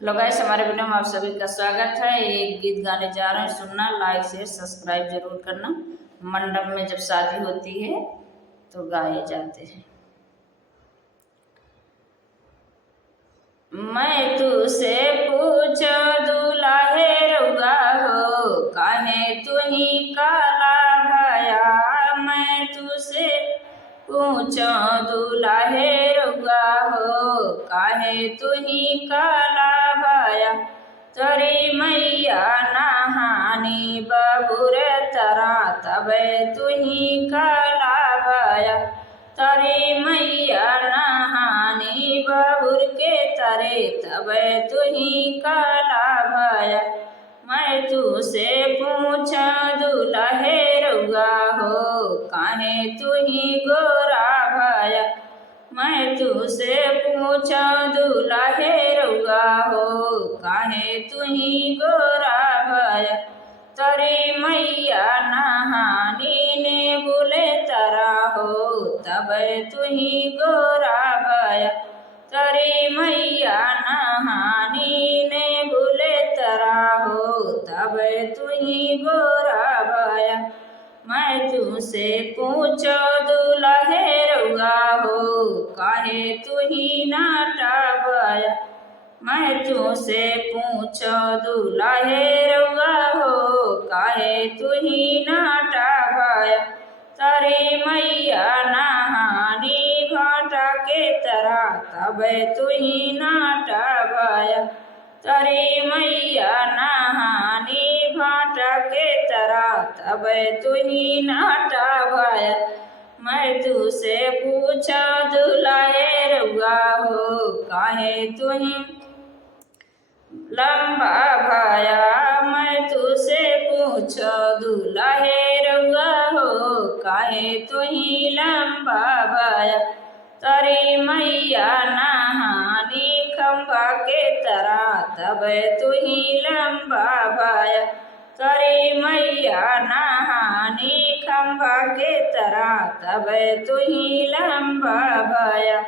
Hello guys, हमारे video में आप सभी का स्वागत है। एक गीत गाने जा रहे हैं, सुनना, लाइक शेयर सब्सक्राइब जरूर करना। मंडप में जब शादी होती है तो गाए जाते हैं। मैं तुझसे पूछो दुल्हे रउआ हो, काहे तुही काला भया। मैं तुझसे पूछो दुल्हे रउआ हो, काहे तुही काला भया। तोरी मैया नहानी बबुर तरा, तब तुही काला भया। तोरी मैया नहानी बबुर के तरे, तब तुही काला भया। मैं तुझसे पूछा दुल्हे रउआ हो, काहे तुही गोरा भया। मैं तुझसे पूछा दुल्हे रउआ हो, काहे तुही गोरा भया। तोरी मैया नहानी ने बोले तरा हो, तब तुही गोरा भया। तोरी मैया नहानी ने बोले तरा हो, तब तुही गोरा भया। मैं तुझसे पूछो दुल्हे रउआ हो, काहे तुही नाटा भया। मैं तुझसे पूछो दुल्हे रउआ हो, काहे तुही नाटा भया। तोरी मैया नहानी भाटा के तरा, तब तुही नाटा भया। तोरी मैया नहानी भाटा के तरा, तब तुही नाटा भया। मैं तुझसे पूछा दुल्हे रउआ हो, काहे तुही लंबा भया। मैं तुझसे पूछो दुल्हे रउआ हो, काहे तुही लंबा भया। तोरी मैया नहानी खंभा के तरा, तब तुही लंबा भया। तोरी मैया नहानी खंभा के तरा, तब तुही लंबा भया।